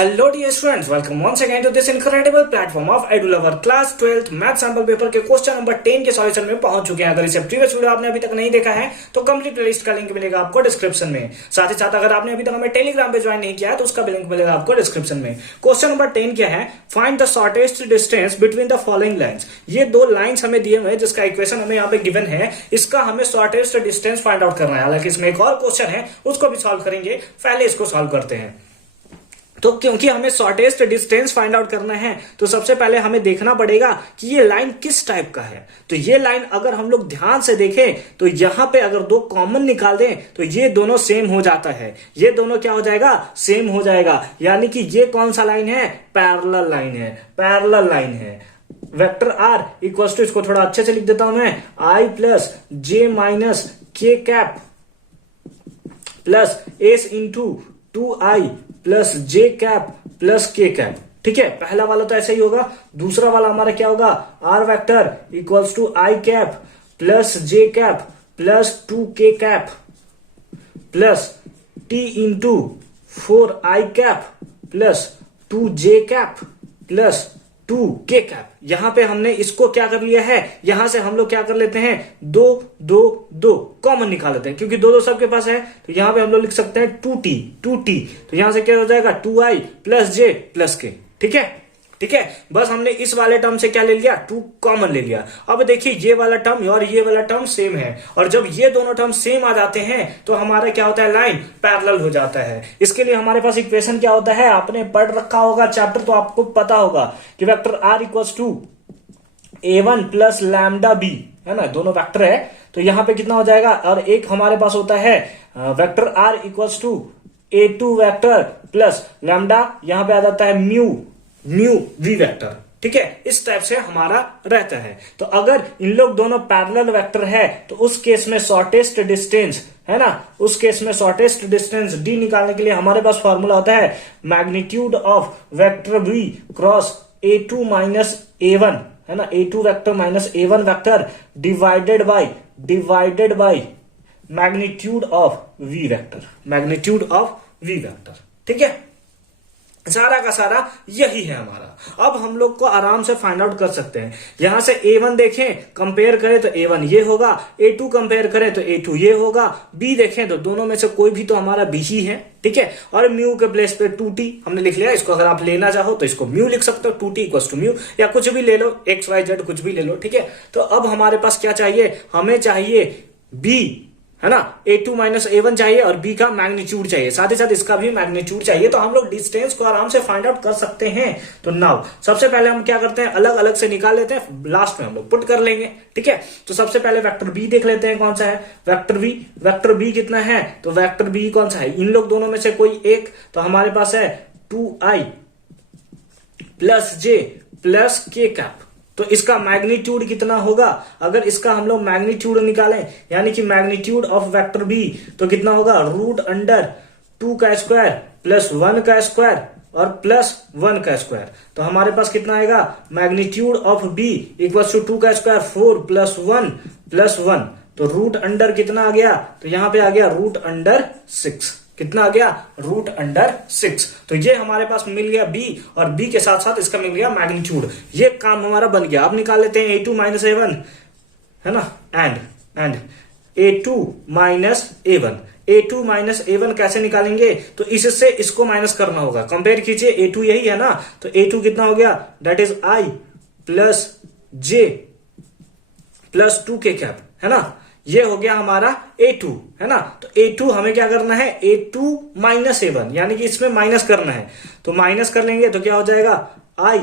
Hello dear students, welcome once again to this incredible platform of EduLover class 12th math sample paper के question number 10 के solution में पहुंच चुके हैं। अगर इसे प्रीवियस वीडियो आपने अभी तक नहीं देखा है तो कंप्लीट प्लेलिस्ट का लिंक मिलेगा आपको डिस्क्रिप्शन में। साथ ही साथ अगर आपने अभी तक हमें टेलीग्राम पे ज्वाइन नहीं किया है तो उसका भी लिंक मिलेगा आपको डिस्क्रिप्शन में। क्वेश्चन नंबर 10 क्या है, find the shortest distance between the following lines. ये दो लाइन्स हमें दिए हुए हैं जिसका इक्वेशन हमें यहाँ पे गिवन है, इसका हमें शॉर्टेस्ट डिस्टेंस फाइंड आउट करना है। हालांकि इसमें एक और क्वेश्चन है उसको भी सॉल्व करेंगे, पहले इसको सॉल्व करते हैं। तो क्योंकि हमें शॉर्टेस्ट डिस्टेंस फाइंड आउट करना है तो सबसे पहले हमें देखना पड़ेगा कि ये लाइन किस टाइप का है। तो ये लाइन अगर हम लोग ध्यान से देखें तो यहां पे अगर दो कॉमन निकाल दें तो ये दोनों सेम हो जाता है। ये दोनों क्या हो जाएगा, सेम हो जाएगा। यानी कि ये कौन सा लाइन है, पैरेलल लाइन है, पैरेलल लाइन है। वेक्टर आर इक्वल टू, इसको थोड़ा अच्छे से लिख देता हूं मैं, I plus J minus K cap plus S into 2i plus J cap plus K cap. ठीक है, पहला वाला तो ऐसा ही होगा। दूसरा वाला हमारा क्या होगा, R vector equals to I cap plus J cap plus 2k cap plus T into 4i cap plus 2j cap plus 2k cap. यहां पे हमने इसको क्या कर लिया है, यहां से हम लोग क्या कर लेते हैं, दो दो दो कॉमन निकाल लेते हैं। क्योंकि दो दो सबके पास है तो यहां पे हम लोग लिख सकते हैं 2t। तो यहां से क्या हो जाएगा, 2i plus j plus k। ठीक है, ठीक है, बस हमने इस वाले टर्म से क्या ले लिया, 2 कॉमन ले लिया। अब देखिए ये वाला टर्म और ये वाला टर्म सेम है, और जब ये दोनों टर्म सेम आ जाते हैं तो हमारा क्या होता है, लाइन पैरेलल हो जाता है। इसके लिए हमारे पास इक्वेशन क्या होता है, आपने पढ़ रखा होगा चैप्टर तो आपको पता होगा कि vector R equals to a1 plus lambda B, है ना, दोनों वेक्टर है। तो यहां पे कितना हो जाएगा, और एक हमारे पास होता है vector R equals to a2 vector plus lambda, यहां पे आ जाता है म्यू वी वेक्टर। ठीक है, इस टाइप से हमारा रहता है। तो अगर इन लोग दोनों पैरेलल वेक्टर है तो उस केस में शॉर्टेस्ट डिस्टेंस, है ना, उस केस में शॉर्टेस्ट डिस्टेंस डी निकालने के लिए हमारे पास फॉर्मूला होता है magnitude of vector B cross a2 minus a1, है ना, a2 vector minus a1 vector divided by magnitude of V vector, magnitude of V vector. ठीक है, सारा का सारा यही है हमारा। अब हम लोग को आराम से फाइंड आउट कर सकते हैं। यहां से a1 देखें, कंपेयर करें तो a1 ये होगा, a2 कंपेयर करें तो a2 ये होगा, b देखें तो दोनों में से कोई भी तो हमारा b ही है। ठीक है, और म्यू के प्लेस पे 2t हमने लिख लिया। इसको अगर आप लेना चाहो तो इसको म्यू लिख सकते हो, 2t इक्वल्स टू म्यू, या कुछ भी ले लो, xyz कुछ भी ले लो। ठीक है, तो अब हमारे पास क्या चाहिए, हमें चाहिए b, है ना, a2 माइनस a1 चाहिए और b का मैग्नीट्यूड चाहिए, साथ ही साथ इसका भी मैग्नीट्यूड चाहिए। तो हम लोग डिस्टेंस को आराम से फाइंड आउट कर सकते हैं। तो नाउ सबसे पहले हम क्या करते हैं, अलग अलग से निकाल लेते हैं, लास्ट में हम लोग पुट कर लेंगे। ठीक है, तो सबसे पहले वेक्टर b देख लेते हैं कौन सा है, वेक्टर b कितना है, तो वेक्टर b कौन सा है, इन लोग दोनों में से कोई एक, तो हमारे पास है 2i plus j plus k cap. तो इसका मैग्नीट्यूड कितना होगा, अगर इसका हम लोग मैग्नीट्यूड निकालें, यानी कि मैग्नीट्यूड ऑफ वेक्टर बी, तो कितना होगा, रूट अंडर 2 का स्क्वायर प्लस 1 का स्क्वायर और प्लस 1 का स्क्वायर। तो हमारे पास कितना आएगा, magnitude of B equal to 2 का स्क्वायर 4 प्लस 1 प्लस 1। तो रूट अंडर कितना आ गया, तो यहां पे आ गया रूट अंडर 6। कितना आ गया, रूट अंडर 6। तो ये हमारे पास मिल गया b, और b के साथ साथ इसका मिल गया मैग्नीट्यूड। ये काम हमारा बन गया। अब निकाल लेते हैं a2 माइनस a1, है ना, and a2 minus a1। a2 minus a1 कैसे निकालेंगे, तो इससे इसको माइनस करना होगा। कंपेयर कीजिए, a2 यही है ना, तो a2 कितना हो गया, that is i plus j plus 2k cap, है ना, ये हो गया हमारा a2, है ना। तो a2 हमें क्या करना है, a2 माइनस a1, यानी कि इसमें माइनस करना है। तो माइनस कर लेंगे तो क्या हो जाएगा, i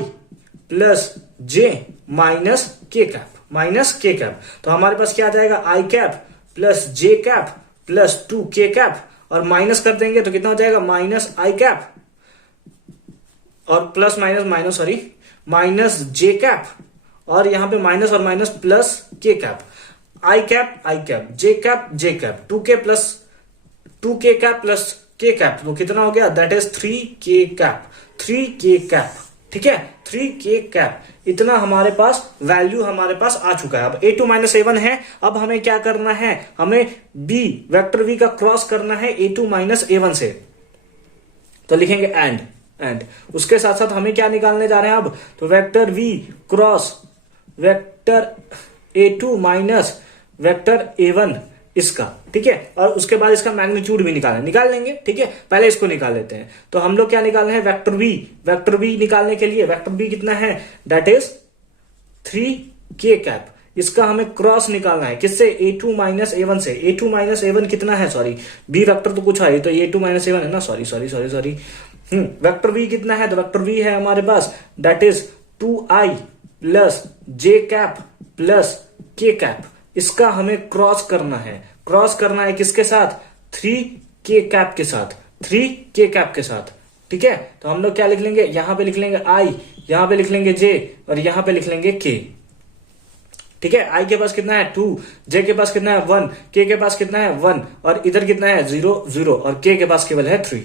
plus j minus k cap, minus k cap. तो हमारे पास क्या आ जाएगा, i cap plus j cap plus 2k cap, और माइनस कर देंगे तो कितना हो जाएगा, माइनस i कैप और प्लस माइनस j कैप, और यहां पे माइनस और minus plus k cap, i cap j cap 2k cap plus k cap. तो कितना हो गया, दैट इज 3k कैप। ठीक है, 3k कैप। इतना हमारे पास वैल्यू हमारे पास आ चुका है। अब a2 माइनस a1 है, अब हमें क्या करना है, हमें b वेक्टर v का क्रॉस करना है a2 माइनस a1 से। तो लिखेंगे एंड एंड उसके साथ साथ हमें क्या निकालने जा रहे हैं अब, तो vector v cross vector a2 minus vector a1 इसका, ठीक है। और उसके बाद इसका मैग्नीट्यूड भी निकाल लेंगे, ठीक है। पहले इसको निकाल लेते हैं। तो हम लोग क्या निकाल रहे हैं, वेक्टर v निकालने के लिए वेक्टर v कितना है, दैट इज 3k कैप। इसका हमें क्रॉस निकालना है किससे, a2 माइनस a1 से। a2 माइनस a1 कितना है, सॉरी b वेक्टर तो कुछ है, तो a2 माइनस a1 है ना, सॉरी। वेक्टर v कितना है, तो वेक्टर v है हमारे पास that is 2i plus j cap plus k cap. इसका हमें क्रॉस करना है किसके साथ, 3k कैप के साथ, 3k कैप के साथ, ठीक है। तो हम लोग क्या लिख लेंगे, यहां पे लिख लेंगे i, यहां पे लिख लेंगे j और यहां पे लिख लेंगे k, ठीक है। i के पास कितना है 2, j के पास कितना है 1, k के पास कितना है 1 और इधर कितना है 0 और k के पास केवल है 3,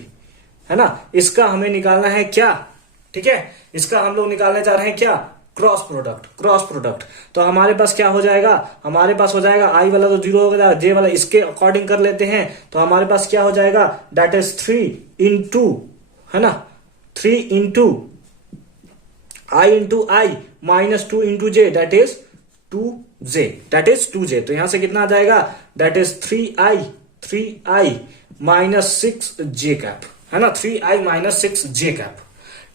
है ना। इसका हमें निकालना है क्या, ठीक है, इसका हम लोग निकालने जा रहे हैं क्या, क्रॉस प्रोडक्ट। तो हमारे पास क्या हो जाएगा, हमारे पास हो जाएगा i वाला तो 0 हो जाएगा, j वाला इसके अकॉर्डिंग कर लेते हैं। तो हमारे पास क्या हो जाएगा, दैट इज 3 इंटू, है ना, 3 into i minus 2 into j that is 2j। तो यहां से कितना आ जाएगा, that is 3i minus 6j cap, है ना, 3i माइनस 6j कैप,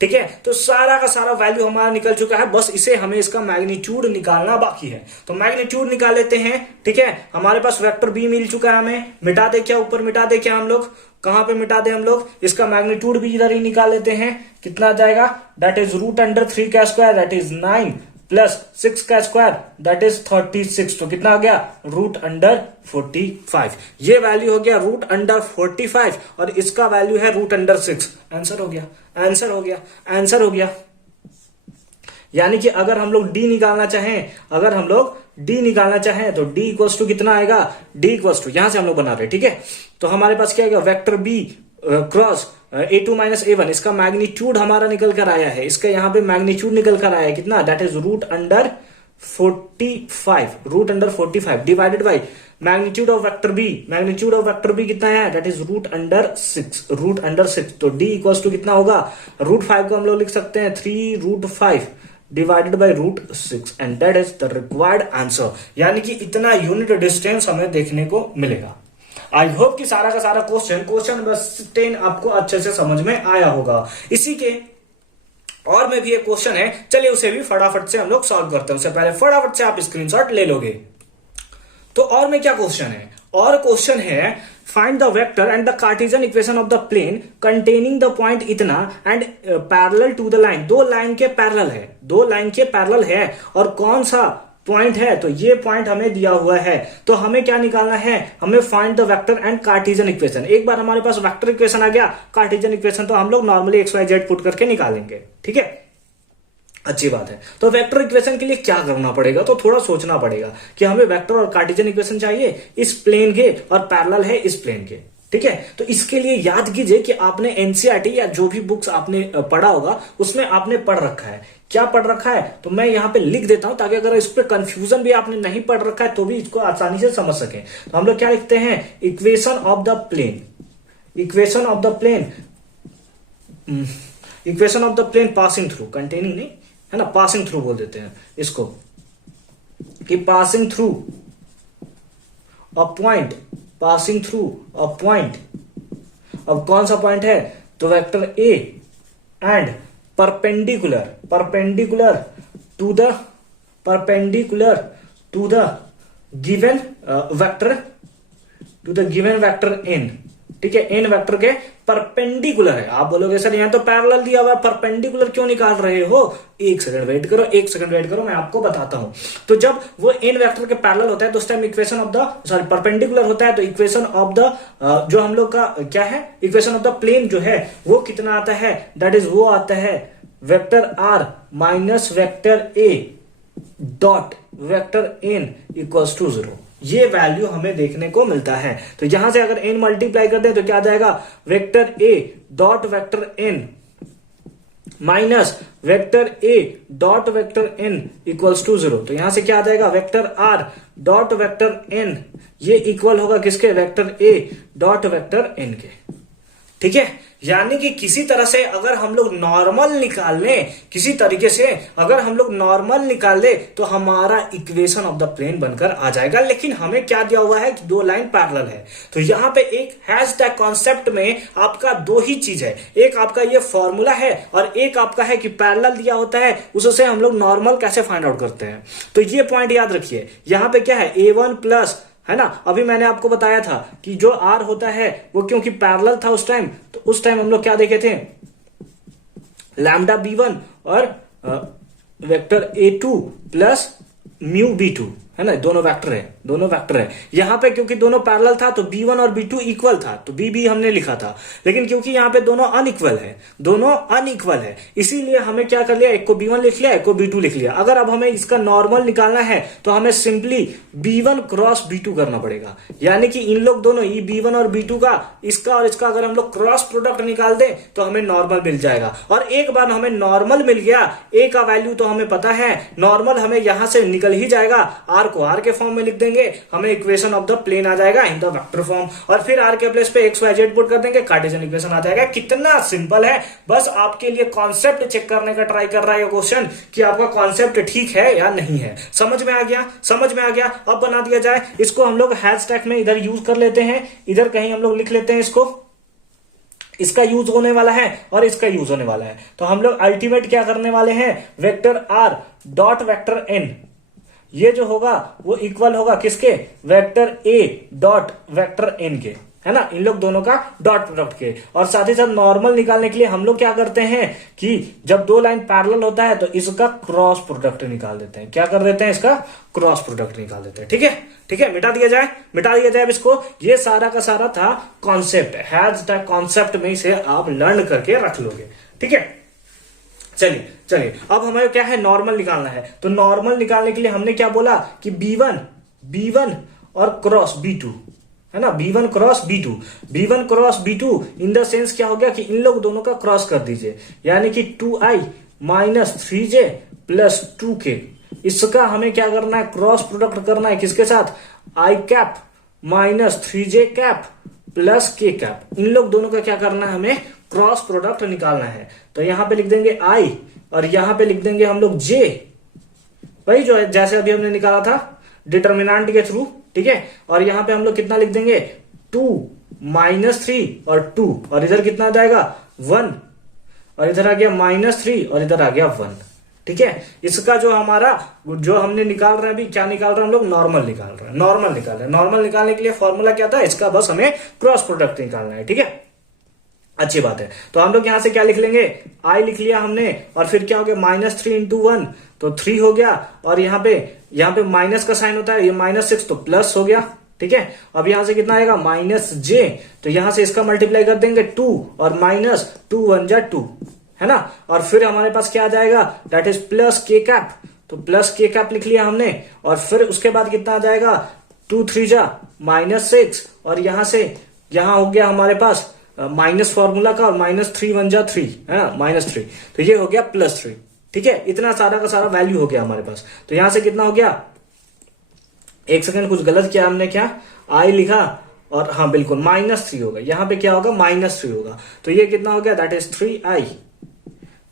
ठीक है। तो सारा का सारा वैल्यू हमारा निकल चुका है, बस इसे हमें इसका मैग्नीट्यूड निकालना बाकी है। तो मैग्नीट्यूड निकाल लेते हैं, ठीक है। हमारे पास वेक्टर बी मिल चुका है, हमें मिटा दे क्या, ऊपर मिटा दे क्या हम लोग, कहां पे मिटा दे हम लोग, इसका मैग्नीट्यूड भी इधर ही निकाल लेते हैं। कितना आ जाएगा, दैट इज √3 का स्क्वायर दैट इज 9 प्लस 6 का स्क्वायर दैट इज 36। तो कितना आ गया, √45। ये वैल्यू हो गया √45 और इसका वैल्यू है √6। आंसर हो गया। यानी कि अगर हम लोग d निकालना चाहें, तो d इक्वल्स टू कितना आएगा, d इक्वल्स टू, यहां से हम लोग बना रहे हैं, ठीक है। तो हमारे पास क्या आएगा, vector b cross a2 minus a1, इसका मैग्नीट्यूड हमारा निकल कर आया है, इसका यहां पे मैग्नीट्यूड निकल कर आया है कितना, that is √45 divided by magnitude of vector B कितना है, दैट इज √6। तो d इक्वल्स टू कितना होगा, √5 को हम लोग लिख सकते हैं 3√5 divided by √6 and that is the required answer. यानी कि इतना यूनिट डिस्टेंस हमें देखने को मिलेगा। आई होप कि सारा का सारा क्वेश्चन नंबर 10 आपको अच्छे से समझ में आया होगा। इसी के और में भी एक क्वेश्चन है, चलिए उसे भी फटाफट से हम लोग सॉल्व करते हैं। उससे पहले फटाफट से आप स्क्रीनशॉट ले लोगे। तो और में क्या क्वेश्चन है, और क्वेश्चन है find the vector and the Cartesian equation of the plane containing the point इतना and parallel to the line. दो लाइन के पैरेलल है और कौन सा पॉइंट है, तो ये पॉइंट हमें दिया हुआ है। तो हमें क्या निकालना है, हमें find the vector and Cartesian equation. एक बार हमारे पास वेक्टर इक्वेशन आ गया, कार्टेशियन इक्वेशन तो हम लोग नॉर्मली XYZ पुट करके निकालेंगे, ठीक है, अच्छी बात है। तो वेक्टर इक्वेशन के लिए क्या करना पड़ेगा, तो थोड़ा सोचना पड़ेगा कि हमें वेक्टर और कार्टेशियन इक्वेशन चाहिए इस प्लेन के और पैरेलल है इस प्लेन के, ठीक है। तो इसके लिए याद कीजिए कि आपने एनसीईआरटी या जो भी बुक्स आपने पढ़ा होगा उसमें आपने पढ़ रखा है। क्या पढ़ रखा है, तो मैं यहां पे लिख देता हूं ताकि अगर इस पे कंफ्यूजन भी आपने नहीं पढ़ रखा है तो भी इसको आसानी से समझ सके। तो हम लोग क्या लिखते हैं, equation of the plane passing through, containing नहीं है ना, पासिंग थ्रू बोल देते हैं इसको, कि पासिंग थ्रू अ पॉइंट, अब कौन सा पॉइंट है, तो vector A and perpendicular to the given vector N, ठीक है, एन वेक्टर के परपेंडिकुलर है। आप बोलोगे सर यहां तो पैरेलल दिया हुआ है, परपेंडिकुलर क्यों निकाल रहे हो, एक सेकंड वेट करो मैं आपको बताता हूं। तो जब वो एन वेक्टर के पैरेलल होता है तो उस time equation of the perpendicular होता है, तो इक्वेशन ऑफ द जो हम लोग का क्या है, इक्वेशन ऑफ द प्लेन जो है वो कितना आता है, दैट इज वो आता है vector R minus vector A dot vector N equals to 0। ये वैल्यू हमें देखने को मिलता है। तो यहां से अगर n मल्टीप्लाई कर दे तो क्या आ जाएगा, vector a dot vector n minus vector a dot vector n equals to 0। तो यहां से क्या आ जाएगा, vector r dot vector n, ये इक्वल होगा किसके, vector a dot vector n के, ठीक है। यानी कि किसी तरह से अगर हम लोग नॉर्मल निकाल लें, किसी तरीके से अगर हम लोग नॉर्मल निकाल ले तो हमारा इक्वेशन ऑफ द प्लेन बनकर आ जाएगा। लेकिन हमें क्या दिया हुआ है कि दो लाइन पैरेलल है। तो यहां पे एक हैशटैग कॉन्सेप्ट में आपका दो ही चीज है, एक आपका ये फॉर्मूला है और एक आपका है कि पैरेलल दिया होता है उससे हम लोग नॉर्मल कैसे फाइंड आउट करते हैं। तो ये पॉइंट याद रखिए। यहां पे क्या है, A1 प्लस है ना, अभी मैंने आपको बताया था कि जो R होता है वो क्योंकि पैरेलल था उस टाइम, तो उस टाइम हम लोग क्या देखे थे, लैम्डा B1 और vector A2 plus mu B2 है ना, दोनों वेक्टर है। यहां पे क्योंकि दोनों पैरेलल था तो B1 और B2 इक्वल था, तो B हमने लिखा था। लेकिन क्योंकि यहां पे दोनों अनइक्वल है, इसीलिए हमें क्या कर लिया, एक को B1 लिख लिया, एक को B2 लिख लिया। अगर अब हमें इसका नॉर्मल निकालना है तो हमें सिंपली B1 क्रॉस B2 करना पड़ेगा। यानी कि इन लोग दोनों ये B1 और B2 का, इसका और इसका अगर हम लोग क्रॉस प्रोडक्ट निकाल दें तो हमें नॉर्मल मिल जाएगा। और एक बार हमें नॉर्मल मिल गया, A का वैल्यू तो हमें पता है, नॉर्मल हमें यहां से निकल ही जाएगा। R को R के फॉर्म में लिख देंगे, हमें इक्वेशन ऑफ द प्लेन आ जाएगा इन द वेक्टर फॉर्म। और फिर R के प्लेस पे XYZ पुट कर देंगे, कार्टेशियन इक्वेशन आ जाएगा। कितना सिंपल है, बस आपके लिए कॉन्सेप्ट चेक करने का ट्राई कर रहा है ये क्वेश्चन कि आपका कॉन्सेप्ट ठीक है या नहीं है। समझ में आ गया। अब बना दिया जाए इसको, हम लोग हैशटैग में इधर यूज कर लेते हैं, इधर कहीं हम लोग लिख लेते हैं इसको, इसका यूज होने वाला है और इसका यूज होने वाला है। तो हम लोग अल्टीमेट क्या करने वाले हैं, vector R dot vector N, ये जो होगा वो इक्वल होगा किसके, vector A dot vector N के, है ना, इन लोग दोनों का डॉट प्रोडक्ट के। और साथ ही साथ नॉर्मल निकालने के लिए हम लोग क्या करते हैं कि जब दो लाइन पैरेलल होता है तो इसका क्रॉस प्रोडक्ट निकाल देते हैं। क्या कर देते हैं, इसका क्रॉस प्रोडक्ट निकाल देते हैं। ठीक है, मिटा दिया जाए अब इसको। ये सारा का सारा था कॉन्सेप्ट, हैशटैग कॉन्सेप्ट में इसे आप लर्न करके रख लोगे। ठीक है, चलिए अब हमें क्या है, नॉर्मल निकालना है। तो नॉर्मल निकालने के लिए हमने क्या बोला कि B1 और क्रॉस B2, है ना, B1 cross B2 in the sense क्या हो गया कि इन लोग दोनों का क्रॉस कर दीजिए, यानी कि 2i minus 3j plus 2k। इसका हमें क्या करना है, क्रॉस प्रोडक्ट करना है किसके साथ, i cap minus 3j cap plus k cap. इन लोग दोनों का क्या करना है, हमें क्रॉस प्रोडक्ट निकालना है। तो यहां पे लिख देंगे i और यहां पे लिख देंगे हम लोग j, वही जो है जैसे अभी हमने निकाला था डिटर्मिनेंट के थ्रू। ठीक है, और यहां पे हम लोग कितना लिख देंगे, 2 माइनस 3 और 2, और इधर कितना आ जाएगा 1, और इधर आ गया माइनस 3 और इधर आ गया 1। ठीक है, इसका जो हमारा जो हमने निकाल रहे हैं अभी, क्या निकाल रहे हैं हम लोग, नॉर्मल निकाल रहे हैं। नॉर्मल निकालने के लिए फॉर्मूला क्या था, इसका बस हमें क्रॉस प्रोडक्ट निकालना है। ठीक है, अच्छी बात है। तो हम लोग यहां से क्या लिख लेंगे, i लिख लिया हमने, और फिर क्या हो गया, माइनस 3 इंटू 1 तो 3 हो गया, और यहाँ पे माइनस का साइन होता है, ये -6 तो प्लस हो गया। ठीक है, अब यहां से कितना आएगा, माइनस j, तो यहां से इसका मल्टीप्लाई कर देंगे 2 और माइनस 2 1 जा 2, है ना। और फिर हमारे पास क्या आ जाएगा, that is plus k cap, तो प्लस k कैप लिख लिया हमने। और फिर उसके बाद कितना आ जाएगा, 2 3 जा -6, और यहां हो गया हमारे पास माइनस फॉर्मूला का, और -3 1 जा 3, है ना, -3, तो ये हो गया +3। ठीक है, इतना सारा का सारा वैल्यू हो गया हमारे पास। तो यहां से कितना हो गया, एक सेकंड कुछ गलत किया हमने, क्या i लिखा और हाँ बिल्कुल -3 होगा, यहां पे क्या होगा, -3 होगा। तो ये कितना हो गया, दैट इज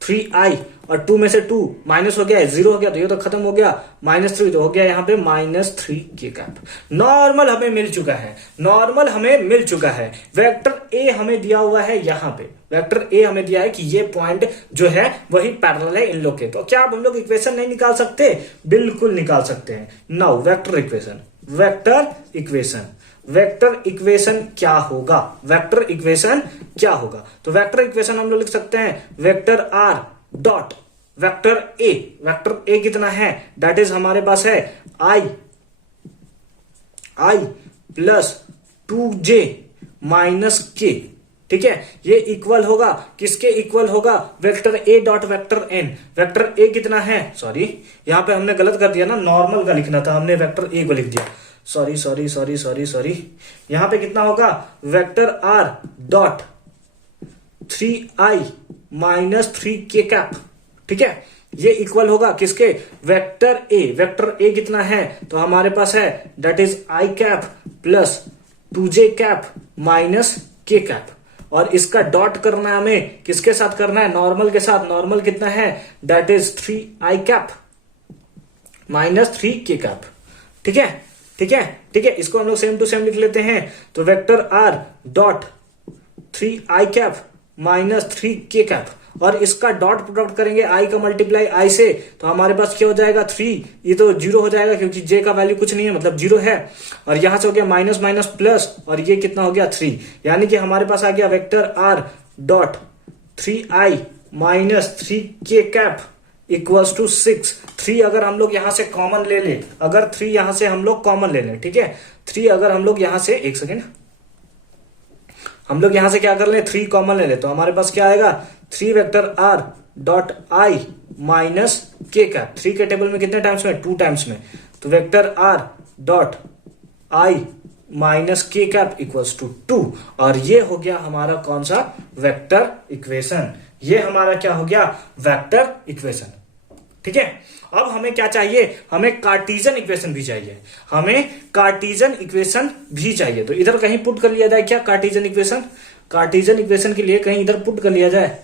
3i और 2 में से 2 माइनस हो गया, 0 हो गया, तो ये तो खत्म हो गया, -3 तो हो गया यहाँ पे -3k कैप। नॉर्मल हमें मिल चुका है। वेक्टर ए हमें दिया हुआ है, यहाँ पे वेक्टर ए हमें दिया है कि ये पॉइंट जो है वही पैरेलल है इन लोग के। तो क्या अब हम लोग इक्वेशन नहीं निकाल सकते, बिल्कुल निकाल सकते हैं। नाउ वेक्टर इक्वेशन क्या होगा, तो वेक्टर इक्वेशन हम लोग लिख सकते हैं, vector R dot vector A कितना है, दैट इज हमारे पास है i plus 2j minus k। ठीक है, ये इक्वल होगा किसके, इक्वल होगा vector A dot vector N. Vector A कितना है, सॉरी यहां पे हमने गलत कर दिया ना, नॉर्मल का लिखना था, हमने वेक्टर ए को लिख दिया, सॉरी। यहां पे कितना होगा, vector R dot 3i minus 3k cap. ठीक है, ये इक्वल होगा किसके, वेक्टर ए कितना है, तो हमारे पास है that is i cap plus 2j cap minus k cap. और इसका डॉट करना है हमें, किसके साथ करना है, नॉर्मल के साथ। नॉर्मल कितना है, that is 3i cap minus 3k cap. ठीक है, ठीक है, ठीक है, इसको हम लोग सेम टू सेम लिख लेते हैं। तो vector R dot 3i cap minus 3k cap, और इसका डॉट प्रोडक्ट करेंगे i का मल्टीप्लाई i से, तो हमारे पास क्या हो जाएगा 3, ये तो 0 हो जाएगा क्योंकि j का वैल्यू कुछ नहीं है, मतलब 0 है। और यहां से हो गया माइनस माइनस प्लस, और ये कितना हो गया 3, यानी कि हमारे पास आ गया vector r dot 3i minus 3k cap equals to 6। 3 अगर हम लोग यहां से कॉमन ले ले, अगर 3 यहां से हम लोग कॉमन ले लें, ठीक है, 3 अगर हम लोग यहां से, एक सेकेंड, हम लोग यहां से क्या कर ले, 3 कॉमन ले ले, तो हमारे पास क्या आएगा 3 vector R dot I minus K cap. 3 के टेबल में कितने टाइम्स में, 2 टाइम्स में, तो vector R dot I minus K cap equals to 2, और ये हो गया हमारा कौन सा, वेक्टर इक्वेशन। ये हमारा क्या हो गया, वेक्टर इक्वेशन। ठीक है, अब हमें क्या चाहिए, हमें कार्टीजन इक्वेशन भी चाहिए, हमें कार्टीजन इक्वेशन भी चाहिए। तो इधर कहीं पुट कर लिया जाए क्या, कार्टीजन इक्वेशन, कार्टीजन इक्वेशन के लिए कहीं इधर पुट कर लिया जाए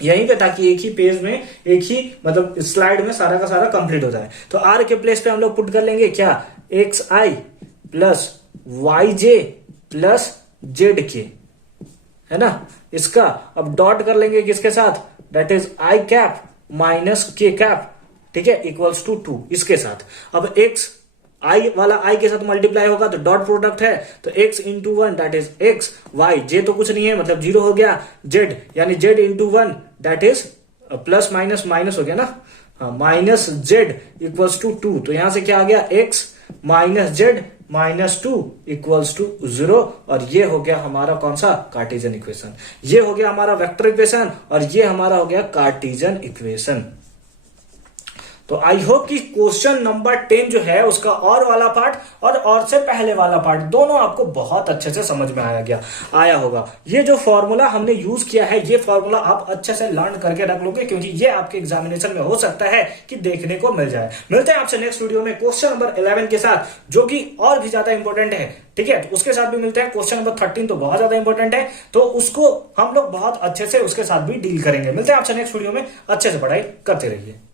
यहीं पे, ताकि एक ही पेज में, एक ही मतलब स्लाइड में सारा का सारा कंप्लीट हो जाए। तो आर के प्लेस पे हम लोग पुट कर लेंगे क्या, एक्स आई प्लस वाई जे प्लस जेड के, है ना। इसका अब डॉट कर लेंगे किसके साथ, that is I cap minus K cap, ठीक है, इक्वल्स टू 2 इसके साथ। अब x आई वाला आई के साथ मल्टीप्लाई होगा तो डॉट प्रोडक्ट है, तो x into 1 that is x, y j तो कुछ नहीं है मतलब 0 हो गया, z यानी z into 1 that is plus minus minus हो गया ना, हाँ, माइनस z इक्वल्स टू 2, तो यहां से क्या आ गया x minus z minus 2 equals to 0, और ये हो गया हमारा कौन सा, कार्टेशियन इक्वेशन। ये हो गया हमारा वेक्टर इक्वेशन, और ये हमारा हो गया कार्टेशियन इक्वेशन। तो आई होप कि क्वेश्चन नंबर 10 जो है उसका और वाला पार्ट और से पहले वाला पार्ट दोनों आपको बहुत अच्छे से समझ में आया होगा। ये जो फॉर्मूला हमने यूज किया है, ये फॉर्मूला आप अच्छे से लर्न करके रख लोगे, क्योंकि ये आपके एग्जामिनेशन में हो सकता है कि देखने को मिल जाए। मिलते हैं आपसे नेक्स्ट वीडियो में क्वेश्चन नंबर 11 के साथ, जो कि और भी ज्यादा इंपॉर्टेंट है। ठीक है, तो उसके साथ भी मिलते हैं। क्वेश्चन नंबर 13 तो बहुत ज्यादा इंपॉर्टेंट है, तो उसको हम लोग बहुत अच्छे से उसके साथ भी डील करेंगे। मिलते हैं आपसे नेक्स्ट वीडियो में, अच्छे से पढ़ाई करते रहिए।